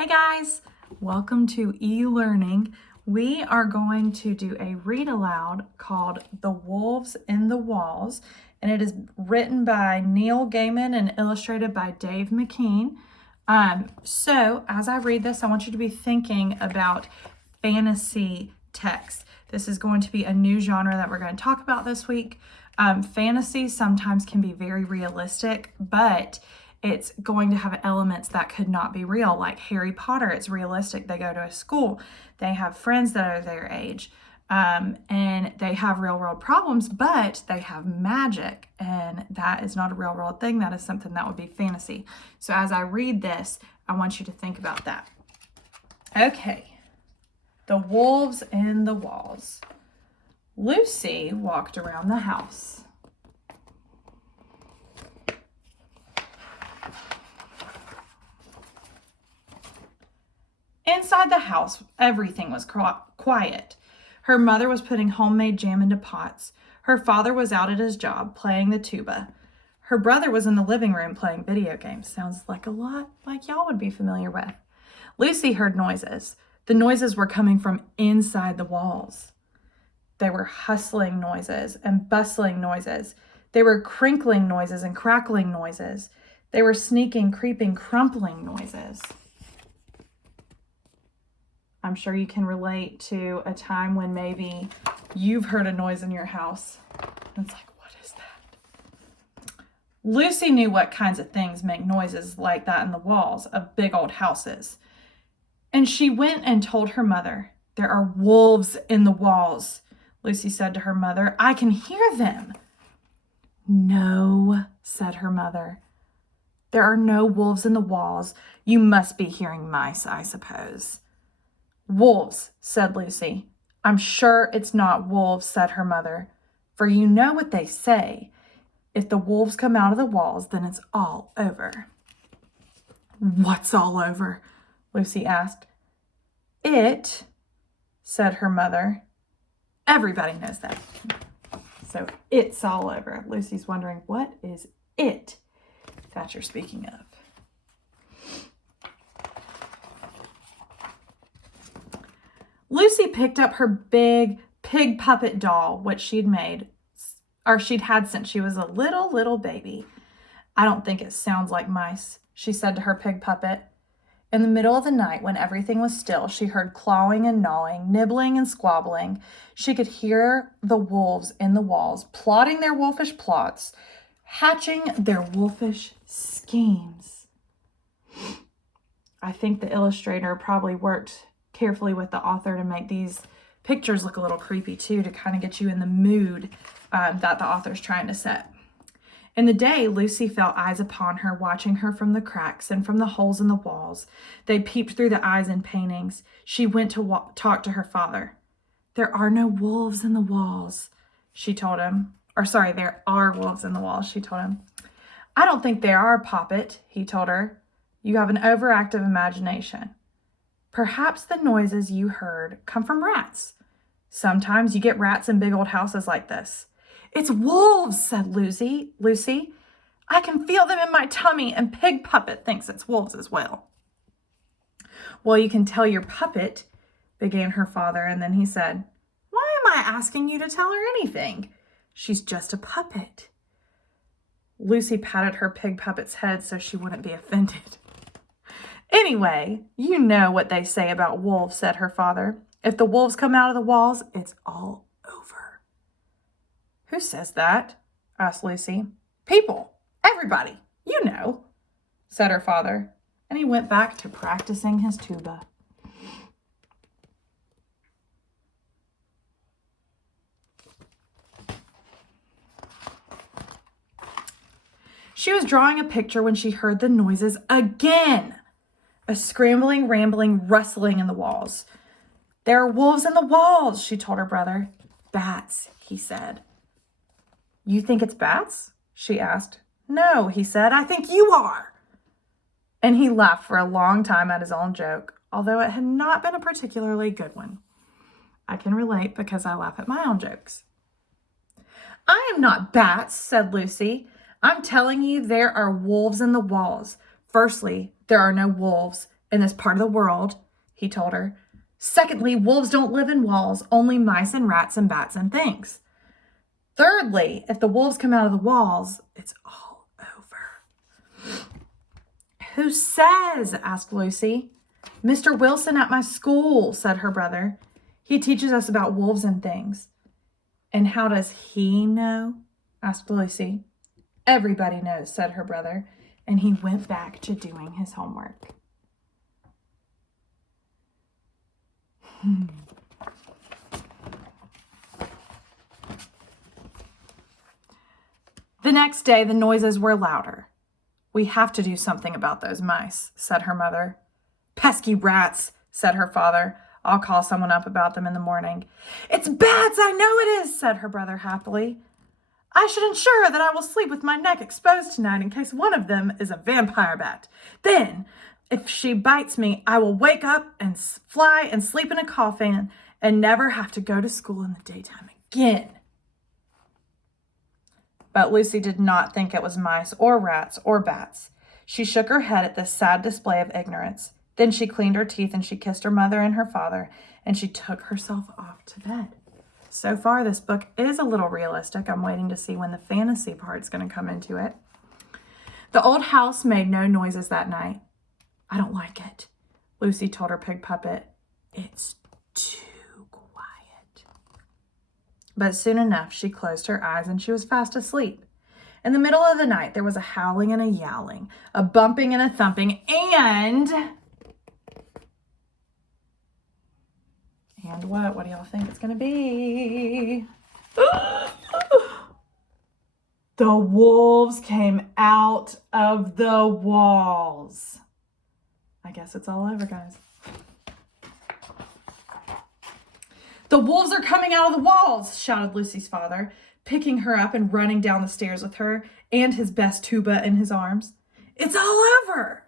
Hey guys, welcome to eLearning. We are going to do a read aloud called The Wolves in the Walls, and it is written by Neil Gaiman and illustrated by Dave McKean. So as I read this, I want you to be thinking about fantasy text. This is going to be a new genre that we're going to talk about this week. Fantasy sometimes can be very realistic, but it's going to have elements that could not be real. Like Harry Potter, it's realistic. They go to a school, they have friends that are their age, and they have real world problems, but they have magic, and that is not a real world thing. That is something that would be fantasy. So as I read this, I want you to think about that. Okay, The Wolves in the Walls. Lucy walked around the house. Inside the house, everything was quiet. Her mother was putting homemade jam into pots. Her father was out at his job playing the tuba. Her brother was in the living room playing video games. Sounds like a lot like y'all would be familiar with. Lucy heard noises. The noises were coming from inside the walls. They were hustling noises and bustling noises. They were crinkling noises and crackling noises. They were sneaking, creeping, crumpling noises. I'm sure you can relate to a time when maybe you've heard a noise in your house. And it's like, what is that? Lucy knew what kinds of things make noises like that in the walls of big old houses. And she went and told her mother, "There are wolves in the walls." Lucy said to her mother, "I can hear them." "No," said her mother. "There are no wolves in the walls. You must be hearing mice, I suppose." "Wolves," said Lucy. "I'm sure it's not wolves," said her mother. "For you know what they say. If the wolves come out of the walls, then it's all over." "What's all over?" Lucy asked. "It," said her mother. Everybody knows that. So it's all over. Lucy's wondering, what is it that you're speaking of? Lucy picked up her big pig puppet doll, which she'd had since she was a little baby. "I don't think it sounds like mice," she said to her pig puppet. In the middle of the night, when everything was still, she heard clawing and gnawing, nibbling and squabbling. She could hear the wolves in the walls, plotting their wolfish plots, hatching their wolfish schemes. I think the illustrator probably worked carefully with the author to make these pictures look a little creepy too, to kind of get you in the mood that the author's trying to set. In the day, Lucy felt eyes upon her, watching her from the cracks and from the holes in the walls. They peeped through the eyes in paintings. She went to talk to her father. "There are no wolves in the walls," she told him. There are wolves in the walls, she told him. "I don't think there are, Poppet," he told her. "You have an overactive imagination. Perhaps the noises you heard come from rats. Sometimes you get rats in big old houses like this." "It's wolves," said Lucy. "I can feel them in my tummy, and Pig Puppet thinks it's wolves as well." "Well, you can tell your puppet," began her father, and then he said, "Why am I asking you to tell her anything? She's just a puppet." Lucy patted her pig puppet's head so she wouldn't be offended. "Anyway, you know what they say about wolves," said her father. "If the wolves come out of the walls, it's all over." "Who says that?" asked Lucy. "People. Everybody. You know," said her father, and he went back to practicing his tuba. She was drawing a picture when she heard the noises again. A scrambling, rambling, rustling in the walls. "There are wolves in the walls," she told her brother. "Bats," he said. "You think it's bats?" she asked. "No," he said, "I think you are." And he laughed for a long time at his own joke, although it had not been a particularly good one. I can relate because I laugh at my own jokes. "I am not bats," said Lucy. "I'm telling you there are wolves in the walls. Firstly, there are no wolves. in this part of the world, he told her. Secondly, wolves don't live in walls, only mice and rats and bats and things. Thirdly, if the wolves come out of the walls, it's all over. Who says? Asked Lucy. Mr. Wilson at my school, said her brother. He teaches us about wolves and things. And how does he know? Asked Lucy. Everybody knows, said her brother, and he went back to doing his homework. The next day, the noises were louder. We have to do something about those mice, said her mother. Pesky rats, said her father. I'll call someone up about them in the morning. It's bats, I know it is, said her brother happily. I should ensure that I will sleep with my neck exposed tonight in case one of them is a vampire bat. Then, if she bites me, I will wake up and fly and sleep in a coffin and never have to go to school in the daytime again. But Lucy did not think it was mice or rats or bats. She shook her head at this sad display of ignorance. Then she cleaned her teeth and she kissed her mother and her father, and she took herself off to bed. So far, this book is a little realistic. I'm waiting to see when the fantasy part's going to come into it. The old house made no noises that night. I don't like it, Lucy told her pig puppet. It's too quiet. But soon enough, she closed her eyes and she was fast asleep. In the middle of the night, there was a howling and a yowling, a bumping and a thumping, and what? What do y'all think it's going to be? The wolves came out of the walls. I guess it's all over, guys. The wolves are coming out of the walls, shouted Lucy's father, picking her up and running down the stairs with her and his best tuba in his arms. It's all over,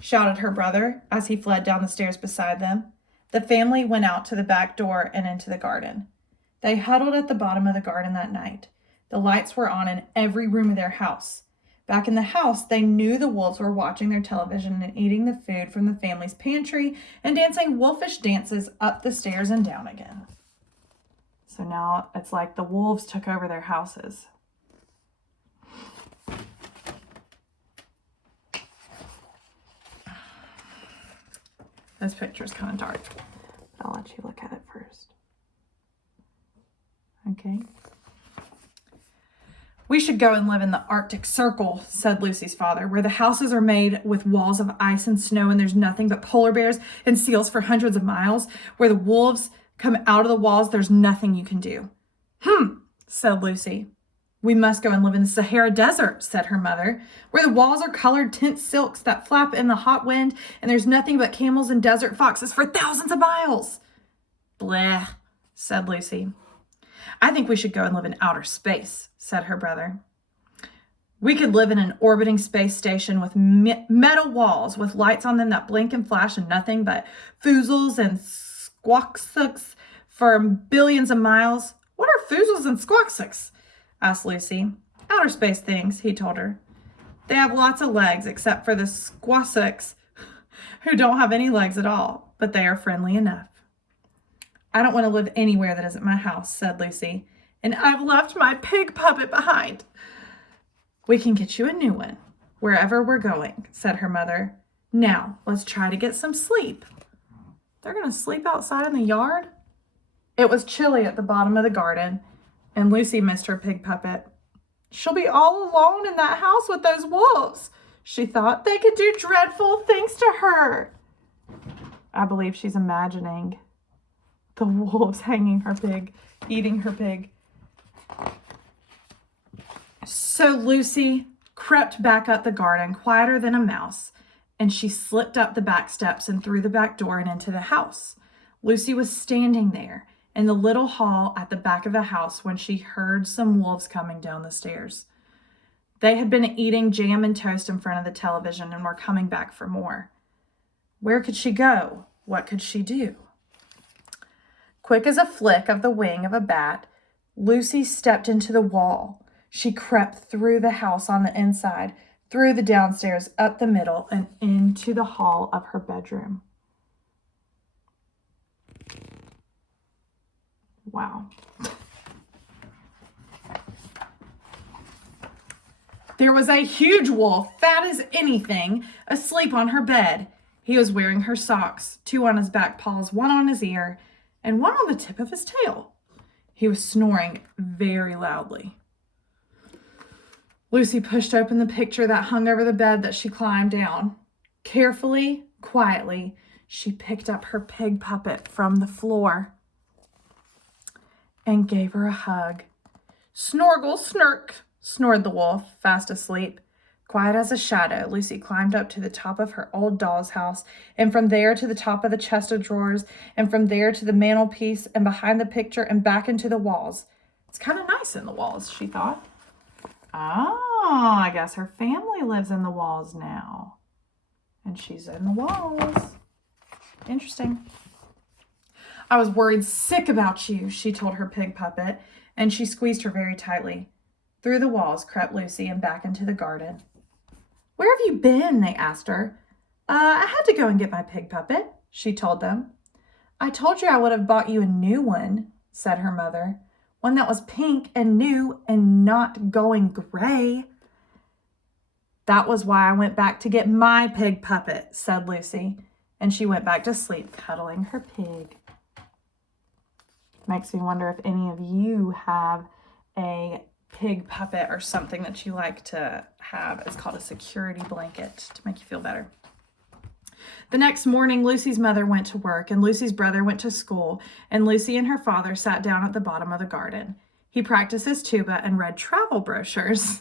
shouted her brother as he fled down the stairs beside them. The family went out to the back door and into the garden. They huddled at the bottom of the garden that night. The lights were on in every room of their house. Back in the house, they knew the wolves were watching their television and eating the food from the family's pantry and dancing wolfish dances up the stairs and down again. So now it's like the wolves took over their houses. This picture's kind of dark. I'll let you look at it first. Okay. We should go and live in the Arctic Circle, said Lucy's father, where the houses are made with walls of ice and snow and there's nothing but polar bears and seals for hundreds of miles. Where the wolves come out of the walls, there's nothing you can do. Said Lucy. We must go and live in the Sahara Desert, said her mother, where the walls are colored tent silks that flap in the hot wind and there's nothing but camels and desert foxes for thousands of miles. Bleh, said Lucy. I think we should go and live in outer space, said her brother. We could live in an orbiting space station with metal walls with lights on them that blink and flash and nothing but foozles and squawksicks for billions of miles. What are foozles and squawksicks? Asked Lucy. Outer space things, he told her. They have lots of legs except for the squawksicks who don't have any legs at all, but they are friendly enough. I don't want to live anywhere that isn't my house, said Lucy, and I've left my pig puppet behind. We can get you a new one, wherever we're going, said her mother. Now, let's try to get some sleep. They're going to sleep outside in the yard? It was chilly at the bottom of the garden, and Lucy missed her pig puppet. She'll be all alone in that house with those wolves, she thought. They could do dreadful things to her. I believe she's imagining the wolves hanging her pig, eating her pig. So Lucy crept back up the garden, quieter than a mouse, and she slipped up the back steps and through the back door and into the house. Lucy was standing there in the little hall at the back of the house when she heard some wolves coming down the stairs. They had been eating jam and toast in front of the television and were coming back for more. Where could she go? What could she do? Quick as a flick of the wing of a bat, Lucy stepped into the wall. She crept through the house on the inside, through the downstairs, up the middle, and into the hall of her bedroom. Wow. There was a huge wolf, fat as anything, asleep on her bed. He was wearing her socks, 2 on his back paws, 1 on his ear, and 1 on the tip of his tail. He was snoring very loudly. Lucy pushed open the picture that hung over the bed that she climbed down. Carefully, quietly, she picked up her pig puppet from the floor and gave her a hug. "Snorgle, snurk," snored the wolf, fast asleep. Quiet as a shadow, Lucy climbed up to the top of her old doll's house, and from there to the top of the chest of drawers, and from there to the mantelpiece, and behind the picture, and back into the walls. It's kind of nice in the walls, she thought. Oh, I guess her family lives in the walls now. And she's in the walls. Interesting. "I was worried sick about you," she told her pig puppet, and she squeezed her very tightly. Through the walls crept Lucy and back into the garden. "Where have you been?" they asked her. I had to go and get my pig puppet," she told them. "I told you I would have bought you a new one," said her mother. "One that was pink and new and not going gray." "That was why I went back to get my pig puppet," said Lucy, and she went back to sleep, cuddling her pig. Makes me wonder if any of you have a pig puppet or something that you like to have. It's called a security blanket to make you feel better. The next morning, Lucy's mother went to work and Lucy's brother went to school, and Lucy and her father sat down at the bottom of the garden. He practiced his tuba and read travel brochures.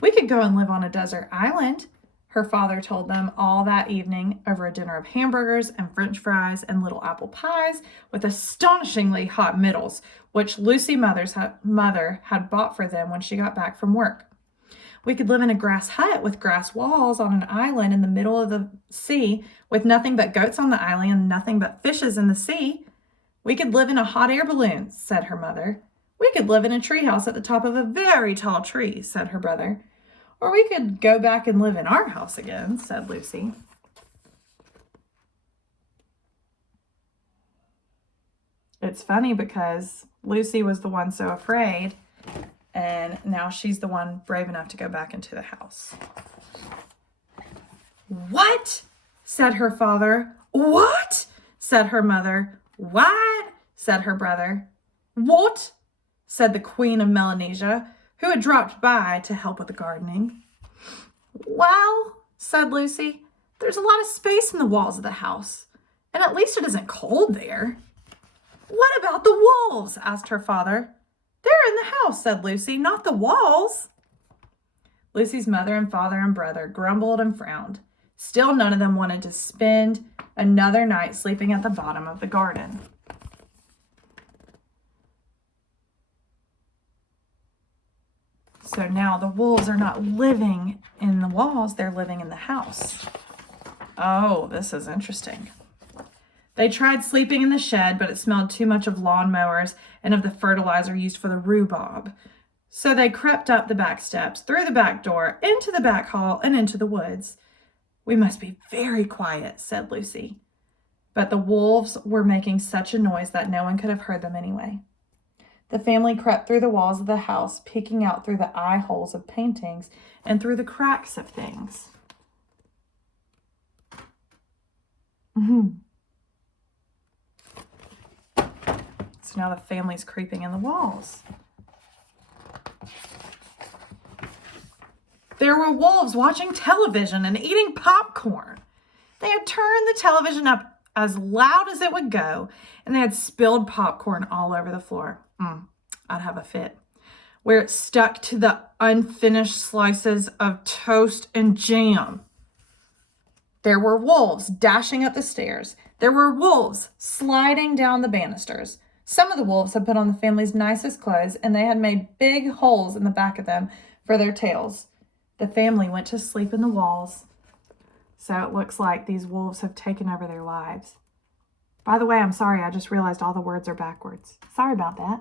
"We could go and live on a desert island," her father told them all that evening over a dinner of hamburgers and French fries and little apple pies with astonishingly hot middles, which Lucy's mother had bought for them when she got back from work. "We could live in a grass hut with grass walls on an island in the middle of the sea with nothing but goats on the island and nothing but fishes in the sea. We could live in a hot air balloon," said her mother. "We could live in a treehouse at the top of a very tall tree," said her brother. "Or we could go back and live in our house again," said Lucy. It's funny because Lucy was the one so afraid, and now she's the one brave enough to go back into the house. "What?" said her father. "What?" said her mother. "What?" said her brother. "What?" said the Queen of Melanesia, who had dropped by to help with the gardening. "Well," said Lucy, "there's a lot of space in the walls of the house, and at least it isn't cold there." "What about the wolves?" asked her father. "They're in the house," said Lucy, "not the walls." Lucy's mother and father and brother grumbled and frowned. Still, none of them wanted to spend another night sleeping at the bottom of the garden. So now the wolves are not living in the walls, they're living in the house. Oh, this is interesting. They tried sleeping in the shed, but it smelled too much of lawnmowers and of the fertilizer used for the rhubarb. So they crept up the back steps, through the back door, into the back hall, and into the woods. "We must be very quiet," said Lucy. But the wolves were making such a noise that no one could have heard them anyway. The family crept through the walls of the house, peeking out through the eye holes of paintings and through the cracks of things. So now the family's creeping in the walls. There were wolves watching television and eating popcorn. They had turned the television up as loud as it would go, and they had spilled popcorn all over the floor. I'd have a fit. Where it stuck to the unfinished slices of toast and jam. There were wolves dashing up the stairs. There were wolves sliding down the banisters. Some of the wolves had put on the family's nicest clothes, and they had made big holes in the back of them for their tails. The family went to sleep in the walls. So it looks like these wolves have taken over their lives. By the way, I'm sorry, I just realized all the words are backwards. Sorry about that.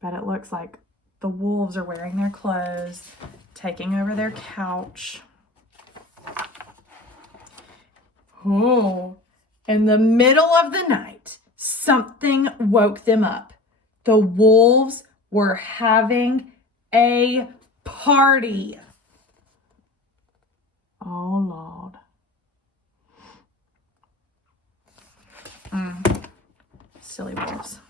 But it looks like The wolves are wearing their clothes, taking over their couch. Oh, in the middle of the night, something woke them up. The wolves were having a party. Oh, Lord. Silly wolves.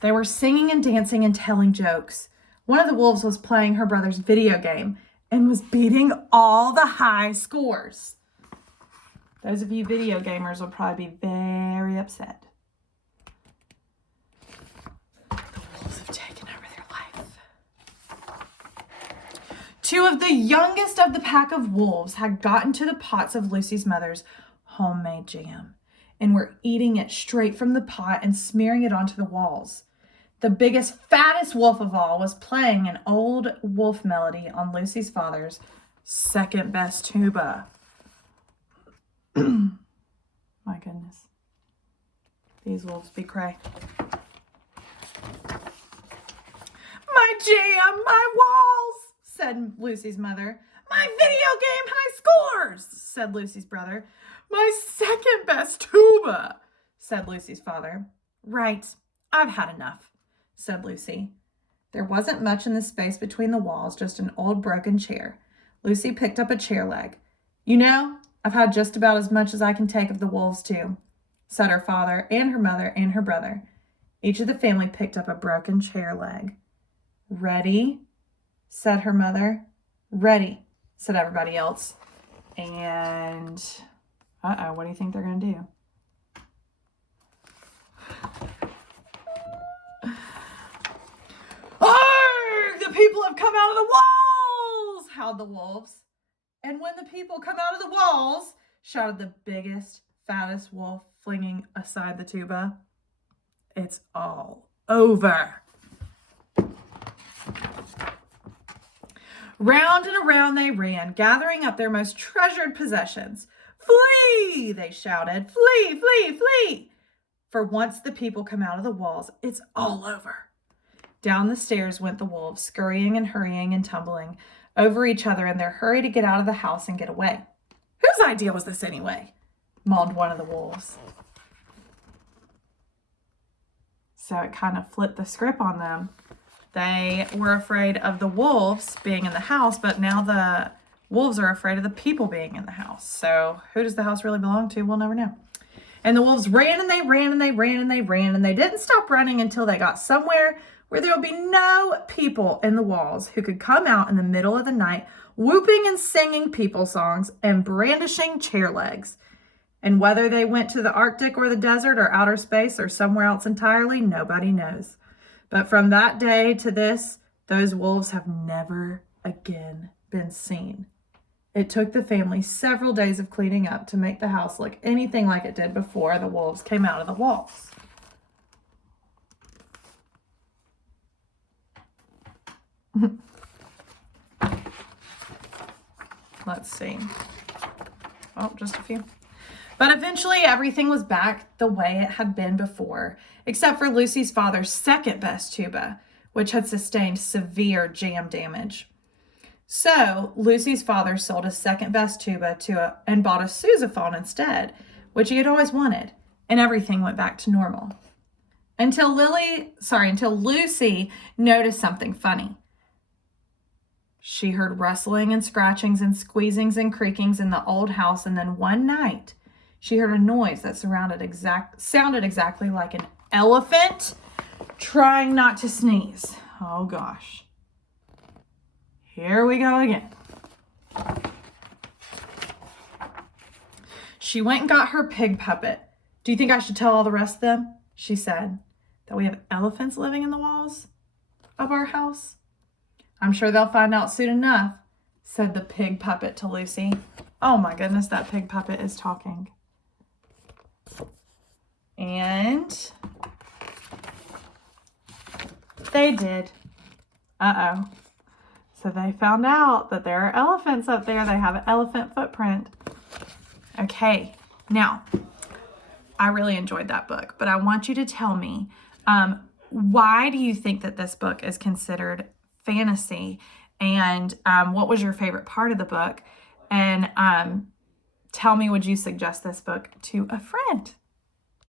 They were singing and dancing and telling jokes. One of the wolves was playing her brother's video game and was beating all the high scores. Those of you video gamers will probably be very upset. The wolves have taken over their life. Two of the youngest of the pack of wolves had gotten to the pots of Lucy's mother's homemade jam and were eating it straight from the pot and smearing it onto the walls. The biggest, fattest wolf of all was playing an old wolf melody on Lucy's father's second best tuba. My goodness. These wolves be cray. My jam, my walls, said Lucy's mother. My video game high scores, said Lucy's brother. My second best tuba, said Lucy's father. Right, I've had enough, said Lucy. There wasn't much in the space between the walls, just an old broken chair. Lucy picked up a chair leg. You know, I've had just about as much as I can take of the wolves too, said her father and her mother and her brother. Each of the family picked up a broken chair leg. Ready, said her mother. Ready, said everybody else. And, what do you think they're going to do? Arrgh! The people have come out of the walls, howled the wolves. And when the people come out of the walls, shouted the biggest, fattest wolf, flinging aside the tuba, it's all over. Round and around they ran, gathering up their most treasured possessions. Flee, they shouted. Flee, flee, flee. For once the people come out of the walls, it's all over. Down the stairs went the wolves, scurrying and hurrying and tumbling over each other in their hurry to get out of the house and get away. Whose idea was this anyway? Moaned one of the wolves. So it kind of flipped the script on them. They were afraid of the wolves being in the house, but now the wolves are afraid of the people being in the house. So who does the house really belong to? We'll never know. And the wolves ran and they ran and they ran and they ran, and they didn't stop running until they got somewhere where there would be no people in the walls who could come out in the middle of the night, whooping and singing people songs and brandishing chair legs. And whether they went to the Arctic or the desert or outer space or somewhere else entirely, nobody knows. But from that day to this, those wolves have never again been seen. It took the family several days of cleaning up to make the house look anything like it did before the wolves came out of the walls. Let's see. Oh, just a few. But eventually everything was back the way it had been before, except for Lucy's father's second best tuba, which had sustained severe jam damage. So Lucy's father sold his second best tuba and bought a sousaphone instead, which he had always wanted, and everything went back to normal. Until Lucy noticed something funny. She heard rustling and scratchings and squeezings and creakings in the old house, and then one night she heard a noise that sounded exactly like an elephant trying not to sneeze. Oh gosh. Here we go again. She went and got her pig puppet. Do you think I should tell all the rest of them? She said, that we have elephants living in the walls of our house? I'm sure they'll find out soon enough, said the pig puppet to Lucy. Oh my goodness, that pig puppet is talking. And they did. Uh-oh. So they found out that there are elephants up there. They have an elephant footprint. Okay, now, I really enjoyed that book, but I want you to tell me, why do you think that this book is considered fantasy? And what was your favorite part of the book? And tell me, would you suggest this book to a friend?